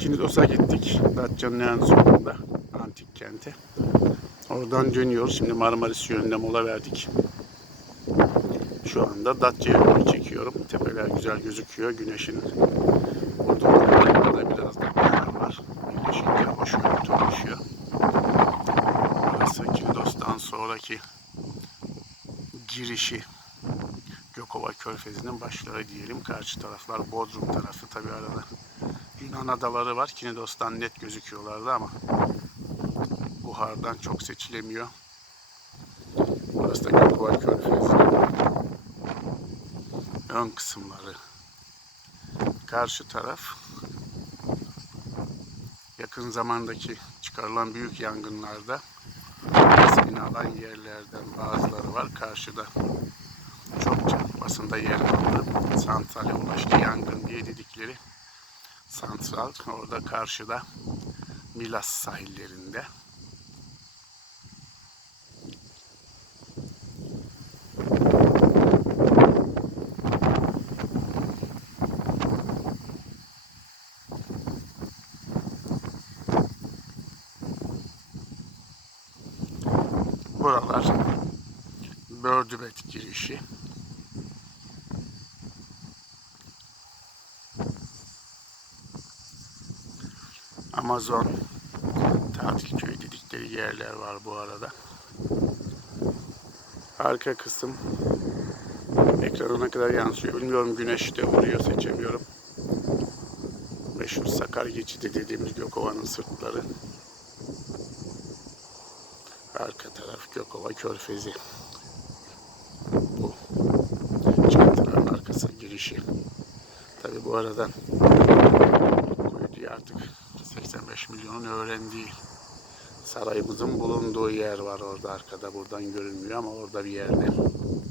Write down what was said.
Kinidos'a gittik. Datça'nın en sonunda antik kente. Oradan dönüyoruz. Şimdi Marmaris yönünde mola verdik. Şu anda Datça'ya doğru çekiyorum. Tepeler güzel gözüküyor. Güneşin burada biraz da var. Güneşin de hoş görüntü oluşuyor. Burası Kinidos'tan sonraki girişi Gökova Körfezi'nin başları diyelim. Karşı taraflar Bodrum tarafı tabi arada. Yunan adaları var. Kinidos'tan net gözüküyorlardı ama buhardan çok seçilemiyor. Burası da Gökova Körfezi. Ön kısımları. Karşı taraf yakın zamandaki çıkarılan büyük yangınlarda ismini alan yerlerden bazıları var. Karşıda çokça basında yer aldı. Santrale ulaştı yangın diye dedikleri santral orada karşıda Milas sahillerinde. Buralar Bördübet girişi. Amazon tatil köyü dedikleri yerler var bu arada. Arka kısım ekrana ne kadar yansıyor bilmiyorum güneşte vuruyor seçemiyorum. Meşhur Sakar Geçidi dediğimiz Gökova'nın sırtları. Arka taraf Gökova Körfezi. Bu çantaların arkası girişi. Tabi bu arada Kuyudu'yu artık 85 milyonun öğrendiği sarayımızın bulunduğu yer var orada arkada buradan görünmüyor ama orada bir yerde